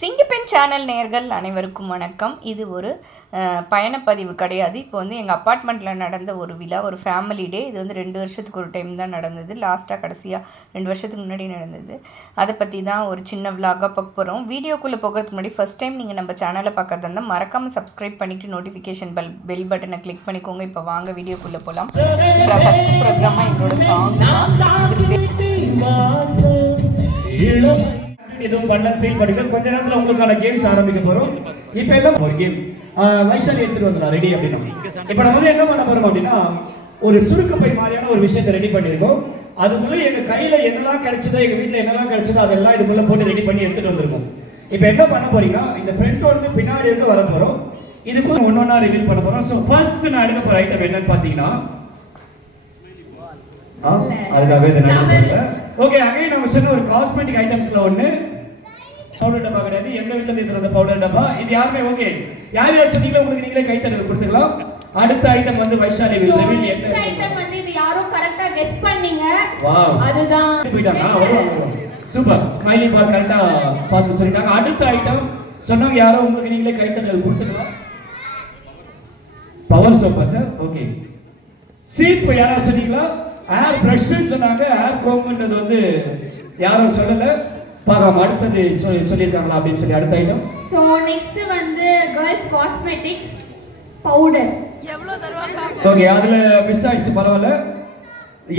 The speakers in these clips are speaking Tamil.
சிங்கப்பெண் சேனல் நேயர்கள் அனைவருக்கும் வணக்கம். இது ஒரு பயணப்பதிவு கிடையாது. இப்போ வந்து எங்கள் அப்பார்ட்மெண்ட்டில் நடந்த ஒரு விழா, ஒரு ஃபேமிலி டே. இது வந்து 2 வருஷத்துக்கு ஒரு டைம் தான் நடந்தது. கடைசியாக 2 வருஷத்துக்கு முன்னாடி நடந்தது. அதை பற்றி தான் ஒரு சின்ன விலாகாக பார்க்க போகிறோம். வீடியோக்குள்ளே போகிறதுக்கு முன்னாடி ஃபஸ்ட் டைம் நீங்கள் நம்ம சேனலை பார்க்கறதா இருந்தால் மறக்காமல் சப்ஸ்கிரைப் பண்ணிவிட்டு நோட்டிஃபிகேஷன் பெல் பட்டனை கிளிக் பண்ணிக்கோங்க. இப்போ வாங்க வீடியோக்குள்ளே போகலாம். ஃபஸ்ட்டு ப்ரோக்ராமாக எங்களோட சாங் எதுவும் பண்ண ஃபீல் பண்ணுங்க. கொஞ்ச நேரத்துல உங்களுக்கான கேம்ஸ் ஆரம்பிக்க போறோம். இப்போ என்ன ஒரு கேம் வைஷாலி எடுத்துட்டு வந்தா ரெடி அப்படின்னா இப்போ நம்ம வந்து என்ன பண்ண போறோம் அப்படின்னா ஒரு சுருக்கப்பை மாதிரியான ஒரு விஷயத்தை ரெடி பண்ணியிருக்கோம். அதுக்குள்ள எங்க கையில என்னெல்லாம் கிடைச்சதோ எங்க வீட்டுல என்னெல்லாம் கிடைச்சதோ அதெல்லாம் இதுக்குள்ள போட்டு ரெடி பண்ணி எடுத்துட்டு வந்திருக்கோம். இப்போ என்ன பண்ண போறீங்கன்னா இந்த ஃப்ரண்ட் வந்து பின்னாடி இருந்து வர போறோம். இதுக்குள்ள ஒன்னொன்னா ரிவீல் பண்ண போறோம். ஸோ ஃபர்ஸ்ட் நான் எடுக்க போற ஐட்டம் என்னன்னு பாத்தீங்கன்னா அதுக்காகவே இதை நடந்துருங்க. ஓகே, அகைன் நம்ம சொன்ன ஒரு காஸ்மெட்டிக் ஐட்டம்ஸ்ல ஒண்ணு பவுடர் டப்பா கிடையாது. எங்க வீட்டுல இருந்து இந்த பவுடர் டப்பா இது யாருமே ஓகே யார் யார் சொன்னீங்களோ உங்களுக்கு நீங்களே கைத்தட்டல் கொடுத்துக்கலாம். அடுத்த ஐட்டம் வந்து Vaishali will reveal. Next item வந்து இது யாரோ கரெக்ட்டா கெஸ் பண்ணீங்க. வாவ், அதுதான் போய்ட்டாங்க. சூப்பர், ஸ்மைலி பால் கரெக்ட்டா பார்த்து சொல்லிட்டாங்க. அடுத்த ஐட்டம் சொன்னவங்க யாரோ உங்களுக்கு நீங்களே கைத்தட்டல் கொடுத்துக்கலாம். பவர் சோப்பா சார். ஓகே, சீப் யாரோ சொன்னீங்களா? ஏர் பிரஷ் சொன்னாங்க. ஏர் கோம்ன்றது வந்து யாரும் சொல்லல. பார்க்கலாம் அடுத்தது சொல்லியிருக்காங்களா அப்படின்னு சொல்லி அடுத்த ஐட்டம். சோ நெக்ஸ்ட் வந்து गर्ल्स காஸ்மெட்டிக்ஸ் பவுடர் எவ்வளவு தருவாங்க? ஓகே, அதுல மிஸ் ஆயிடுச்சு, பரவாயில்ல.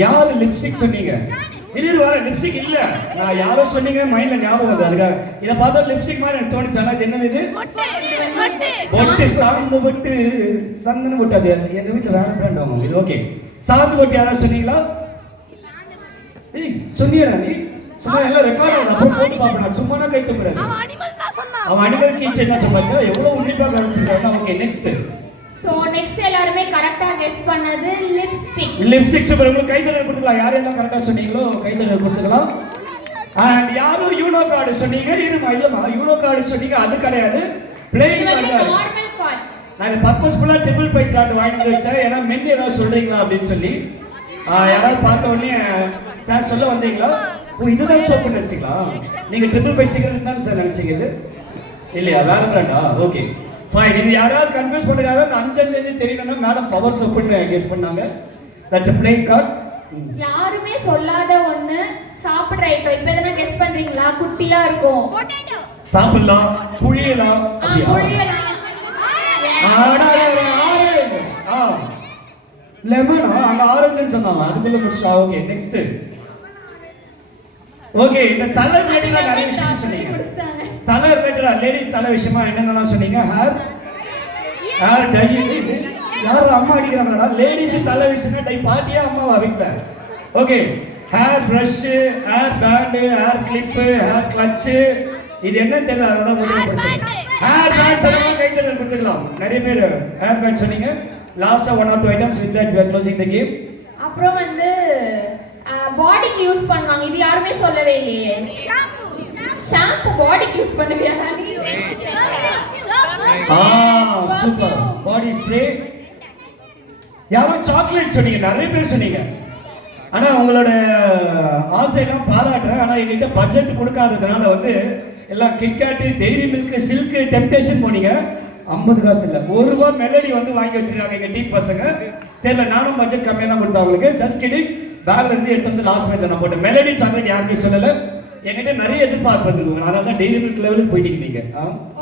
யாரு லிப்ஸ்டிக் சொன்னீங்க? இது வர லிப்ஸ்டிக் இல்ல, நான் யாரோ சொன்னீங்க மைண்ட்ல ஞாபகம் வந்து அதுக்கு இத பார்த்தா லிப்ஸ்டிக் மாதிரி எனக்கு தோணுச்சு. ஆனா இது என்னது? இது பொட்டு. சாந்து பொட்டு, சந்தன பொட்டு. அது எங்க வீட்டுல வேற பிராண்ட் வாங்குவோம். இது ஓகே. சாந்து பொட்டு யாரா சொன்னீங்களா? ஏய் சொன்னியடா நீ? சும்மா எல்லாம் ரெக்கார்ட் ஆகுது, அப்புறம் போட்டு பாப்பேன். சும்மா நான் கை தூக்குறேன். அவன் அனிமல் கீச்சை என்ன சொன்னாங்க? எவ்வளவு உன்னிப்பா கவனிச்சிருக்காங்க. Okay, next. சோ நெக்ஸ்ட் எல்லாரும் கரெக்ட்டா கெஸ் பண்ணது லிப்ஸ்டிக். Lipstick super. உங்களுக்கு கைதட்டல் கொடுத்துக்கலாம். யார் எல்லாம் கரெக்ட்டா சொன்னீங்களோ கைதட்டல் கொடுத்துக்கலாம். அண்ட் யாரும் யூனோ கார்டு சொன்னீங்க? இருமா, இல்லமா யூனோ கார்டு சொன்னீங்க, அது கிடையாது. Playing card, normal card. நான் இது பர்பஸ்ஃபுல்லா 555 கார்டு வாங்கி வச்சேன். ஏன்னா மென் ஏதாவது சொல்றீங்களா அப்படின்னு சொல்லி யாராவது பார்த்த உடனே சார் சொல்ல வந்தீங்களா? ஓ, இதுதான் சோப்பு நினைச்சீங்களா? நீங்க 555 சிகரெட் தான் சார் நினைச்சீங்க. இது இல்லையா? வேற பிராண்டா? Okay fine. இது யாராவது கன்ஃபியூஸ் பண்ணுறாங்க. அந்த 5 தெரியணும்னா மேடம் பவர் சோப்புன்னு கெஸ் பண்ணாங்க. That's a plain card. யாருமே சொல்லாத ஒண்ணு சாப்பிடுற ஐட்டம். இப்போ எதனா கெஸ் பண்றீங்களா? குட்டியா இருக்கும். சாப்பிடலாம், புழியலாம். புழியலாம். லெமனா? அங்க ஆரஞ்சுன்னு சொன்னாங்க, அதுக்குள்ள முடிச்சா. Okay, next. ஓகே, இந்த தலை ரிலேட்டடா நிறைய விஷயம் சொன்னீங்க. தலை ரிலேட்டடா லேடிஸ் தலை விஷயமா என்னென்னலாம் சொன்னீங்க? Hair dye. யாரும் அம்மா அடிக்கிறாங்கடா? லேடிஸ் தலை விஷயம்னா டை பாட்டியா அம்மாவா வீட்ல? Okay, hair brush, hair band, hair clip, hair clutch. இது என்ன தெரியல, அதனால உங்களுக்கு ஹேர் பேண்ட் சொன்னீங்க. கைத்தட்டல் கொடுத்துக்கலாம். நிறைய பேர் ஹேர் பேண்ட் சொன்னீங்க. லாஸ்டா 1 or 2 items with that we are closing the game. அப்புறம் வந்து பாடிக்கு யூஸ் பண்ணுவாங்க. இது யாருமே சொல்லவே இல்லையே. ஷாம்பு பாடிக்கு யூஸ் பண்ணுவியா? சூப்பர். Body spray. யாரோ சாக்லேட் சொன்னீங்க, நிறைய பேர் சொன்னீங்க. ஆனா உங்களோட ஆசையெல்லாம் பாராட்டுறேன். ஆனா எங்கிட்ட பட்ஜெட் கொடுக்காததுனால வந்து எல்லாம் KitKat, dairy milk, silk, temptation போனீங்க. 50 காசு இல்ல, ₹1 மெலடி வந்து வாங்கி வச்சிருக்காங்க எங்க டீம் பசங்க. தெரியல, நானும் பட்ஜெட் கம்மியா தான் கொடுத்தேன் அவங்களுக்கு. Just kidding. பேக்ல இருந்து எடுத்து வந்து லாஸ்ட் மினிட்ல நான் போட்டேன். மெலடி சாக்லேட் யாருமே சொல்லல. என்கிட்ட நிறைய எதிர்பார்ப்பு வந்துருவாங்க. அதனால தான் டெய்ரி மில்க் லெவலுக்கு போயிட்டீங்க நீங்க.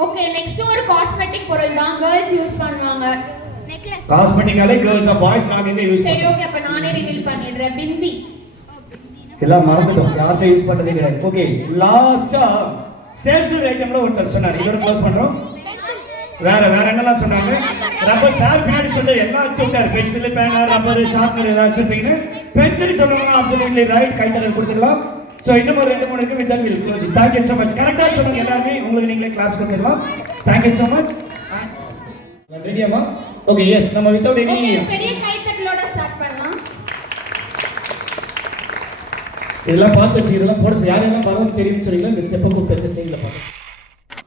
ஓகே, நெக்ஸ்ட் ஒரு காஸ்மெட்டிக் பொருள் தான் गर्ल्स யூஸ் பண்ணுவாங்க. காஸ்மெட்டிக்னாலே गर्ल्स பாய்ஸ் நாங்க எங்க யூஸ் சரி, ஓகே, அப்ப நானே ரிவீல் பண்ணிடுறேன். பிந்தி எல்லாம் மறந்துட்டோம், யார்கிட்ட யூஸ் பண்றதே கிடையாது. ஓகே, லாஸ்டா ஸ்டேஷனரி ஐட்டம்ல ஒருத்தர் சொன்னார். இதோட க்ளோஸ் பண்றோம். வேற என்னெல்லாம் சொன்னாங்க? ரப்பர். சார் பின்னாடி சொல்ல எல்லாம் வச்சு விட்டாரு. பென்சில், பேனா, ரப்பர், ஷார்ப்னர் ஏதாவது வச்சிருப்பீங்க. பென்சில் சொன்னவங்க அப்சல்யூட்லி ரைட். கைத்தட்டல் கொடுத்துக்கலாம். சோ இன்னும் ஒரு 2-3 இருக்கு. With that will close. Thank you so much. கரெக்ட்டா சொன்னீங்க எல்லாரும். உங்களுக்கு நீங்களே கிளாப்ஸ் கொடுத்துக்கலாம். Thank you so much. ரெடியாமா? Okay, yes. நம்ம வித்அவுட் எனி பெரிய கைத்தட்டலோட ஸ்டார்ட் பண்ணலாம். இதெல்லாம் பார்த்து வச்சு இதெல்லாம் போட யாரெல்லாம் பரவாயில்ல தெரியும்னு சொன்னீங்களா? இந்த ஸ்டெப்பை கூப்பிட்டு வச்சு ஸ்டேஜ்ல பாருங்க.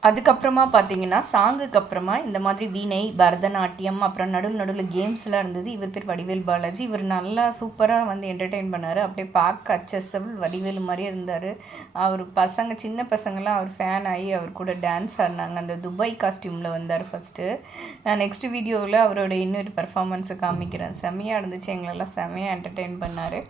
அதுக்கப்புறமா பார்த்தீங்கன்னா சாங்குக்கு அப்புறமா இந்த மாதிரி வீணை, பரதநாட்டியம், அப்புறம் நடுவில் கேம்ஸ்லாம் இருந்தது. இவர் பேர் வடிவேல் பாலாஜி. இவர் நல்லா சூப்பராக வந்து என்டர்டெயின் பண்ணார். அப்படியே பார்க்க அச்சசபிள் வடிவேலு மாதிரியே இருந்தார். அவர் பசங்க சின்ன பசங்களாம் அவர் ஃபேன் ஆகி அவர் கூட டான்ஸ் ஆடினாங்க. அந்த துபாய் காஸ்டியூமில் வந்தார் ஃபஸ்ட்டு. நான் நெக்ஸ்ட் வீடியோவில் அவரோட இன்னொரு பர்ஃபார்மன்ஸை காமிக்கிறேன். செம்மையாக இருந்துச்சு. எங்களெல்லாம் செம்மையாக என்டர்டெயின் பண்ணார்.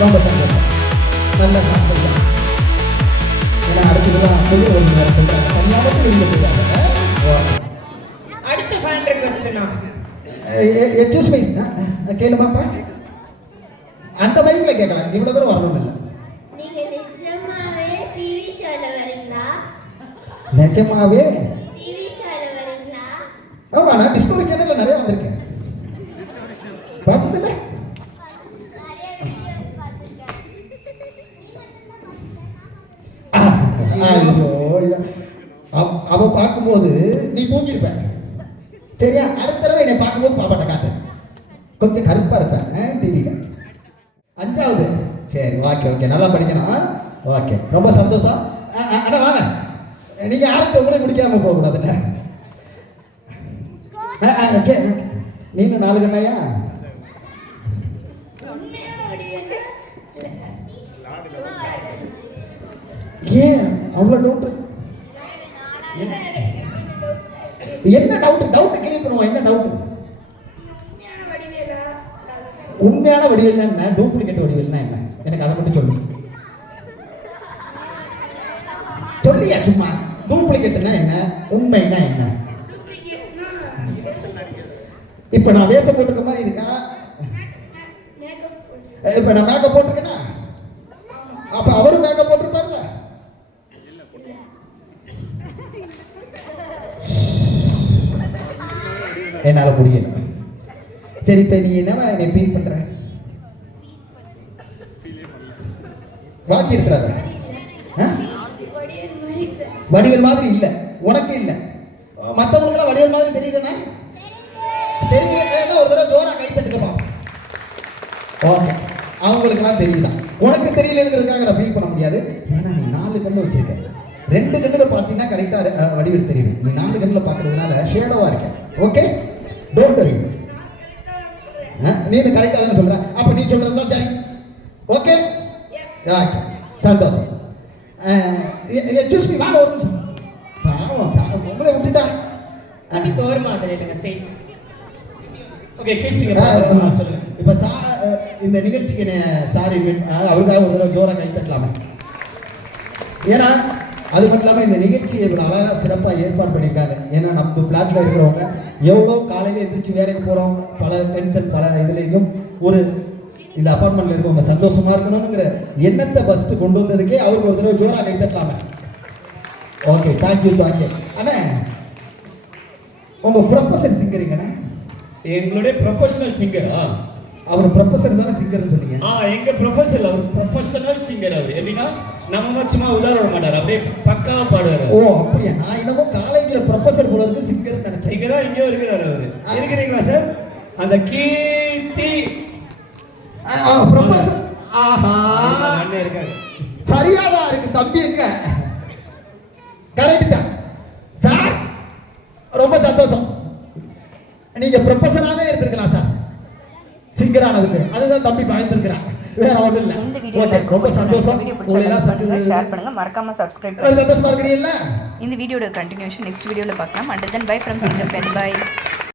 ரொம்ப சந்தோஷம். நல்ல சாப்பிடலாம். ஏன்னா அடுத்ததுதான் சொல்லி ஒரு நேரம் சொல்றாங்க. தனியாக நீங்கள் அடுத்த ஃபேன் ரெக்வெஸ்ட்னா எக்ஸ்கூஸ் மீ கேளுமாப்பா. அந்த பைக்ல கேட்கலாம். இவ்வளவு தூரம் வரணும் இல்லை. நீங்க நிஜமாவே டிவி ஷோல வரீங்களா? நிஜமாவே டிவி ஷோல வரீங்களா? ஆமா, நான் டிஸ்கவரி சேனல்ல நிறைய வந்திருக்கேன். பார்த்ததில்ல? நிறைய வீடியோஸ் பார்த்திருக்கேன். ஐயோ, அவ பார்க்கும்போது நீ தூங்கியிருப்ப. சரியா? அடுத்த தடவை என்னை பார்க்கும்போது பாப்பாட்ட காட்டு. கொஞ்சம் கருப்பா இருப்பேன் டிவியில. 5வது. சரி, ஓகே, நல்லா படிக்கணும். ஓகே, ரொம்ப சந்தோஷம். அண்ணா வாங்க. நீங்க யாருக்கு கூட முடிக்காம போக கூடாதுல்ல. நீனும் 4 கண்ணையா? ஏன் அவ்வளோ டவுட்? என்ன டவுட் கிளியர் பண்ணுவோம். என்ன டவுட்? உண்மையான வடிவேல்னா என்ன, டூப்ளிகேட் வடிவேல்னா என்ன? எனக்கு அதை மட்டும் சொல்லு. சொல்லியா சும்மா. டூப்ளிகேட்னா என்ன, உண்மைன்னா என்ன? இப்ப நான் வேஷம் போட்டிருக்க மாதிரி இருக்கா? இப்ப நான் மேக்கப் போட்டிருக்கேனா? அப்ப அவரும் மேக்கப் போட்டிருப்பாருல. என்னால முடியல. சரி, இப்ப நீ என்னை ஃபீல் பண்ற? வாக்கி இருக்கிறாத வடிவேல் மாதிரி இல்ல. உனக்கு இல்ல, மற்றவங்களுக்கெல்லாம் வடிவேல் மாதிரி தெரியலன்னா தெரியல. ஒரு தடவை ஜோரா கை தட்டுக்கப்பா. ஓகே, அவங்களுக்கெல்லாம் தெரியுதான். உனக்கு தெரியலங்கிறதுக்காக நான் ஃபீல் பண்ண முடியாது. ஏன்னா நீ 4 கண்ணு வச்சிருக்க. 2 கண்ணுல பார்த்தீங்கன்னா கரெக்டா வடிவேல் தெரியும். நீ 4 கண்ணுல பார்க்கறதுனால ஷேடோவா இருக்க. Okay, don't worry. நீ இந்த கரெக்டாக தானே சொல்ற. அப்ப நீ சொல்றது தான் சரி. ஓகே, ஓகே, சந்தோஷம். எக்ஸ்கியூஸ் மீ, வாங்க ஒரு நிமிஷம். பாவம் உங்களை விட்டுட்டா. சோறு மாதிரி இல்லைங்க, ஸ்ட்ரெயிட். Okay, catching. சொல்லுங்க. இப்ப இந்த நிகழ்ச்சிக்கு சாரி, அவருக்காக ஒரு தடவை ஜோரா கை தட்டலாமே. ஏன்னா அது மட்டும் இல்லாமல் இந்த நிகழ்ச்சியை இவ்வளோ அழகாக சிறப்பாக ஏற்பாடு பண்ணியிருக்காங்க. ஏன்னா நம்ம பிளாட்ல இருக்கிறவங்க எவ்வளோ காலையில் எதிர்த்து வேலைக்கு போகிறவங்க, பல டென்ஷன், பல இதுலேயும் ஒரு இந்த அப்பார்ட்மெண்ட்ல இருக்கவங்க சந்தோஷமா இருக்கணுங்கிற எண்ணத்தை ஃபஸ்ட்டு கொண்டு வந்ததுக்கே அவருக்கு ஒரு தடவை ஜோரா கை தட்டலாமே. Okay, thank you. அண்ணா, உங்க ப்ரொஃபஸர் சிங்கருங்கண்ணா? எங்களுடைய ப்ரொஃபஷனல் சிங்கரா? அவர் ப்ரொஃபஸர் தானே சிங்கர்னு சொன்னீங்க? எங்க ப்ரொஃபஸர். அவர் ப்ரொஃபஷனல் சிங்கர். அவர் எப்படின்னா நம்ம சும்மா உதாரண விட மாட்டார், அப்படியே பக்காவா பாடுவார். ஓ அப்படியா? நான் என்னமோ காலேஜ்ல ப்ரொஃபஸர் போல இருக்கு சிங்கர் நினைச்சேன். இங்க தான் இங்கே இருக்கிறார் அவரு. இருக்கிறீங்களா சார்? அந்த கீர்த்தி ப்ரொஃபஸர். ஆஹா, அண்ணே இருக்காங்க. சரியாதான் இருக்கு தம்பி. எங்க கரெக்ட் தான் சார். ரொம்ப சந்தோஷம். நீங்க ப்ரொஃபஸராகவே இருந்திருக்கலாம் சார், சிங்கரானதுக்கு. அதுதான் தம்பி பயந்துருக்கிறான், வேற ஒன்றும் இல்லை. இந்த வீடியோ ஓகே, ரொம்ப சந்தோஷம். வீடியோ உங்களை எல்லாம் பிடிச்சா ஷேர் பண்ணுங்க, மறக்காம சப்ஸ்கிரைப் சந்தோஷமா பண்ணுங்க. இருக்கிறீங்களா? இந்த வீடியோட கண்டினியூஷன் நெக்ஸ்ட் வீடியோல பார்க்கலாம். Until then bye from singer Ben. By.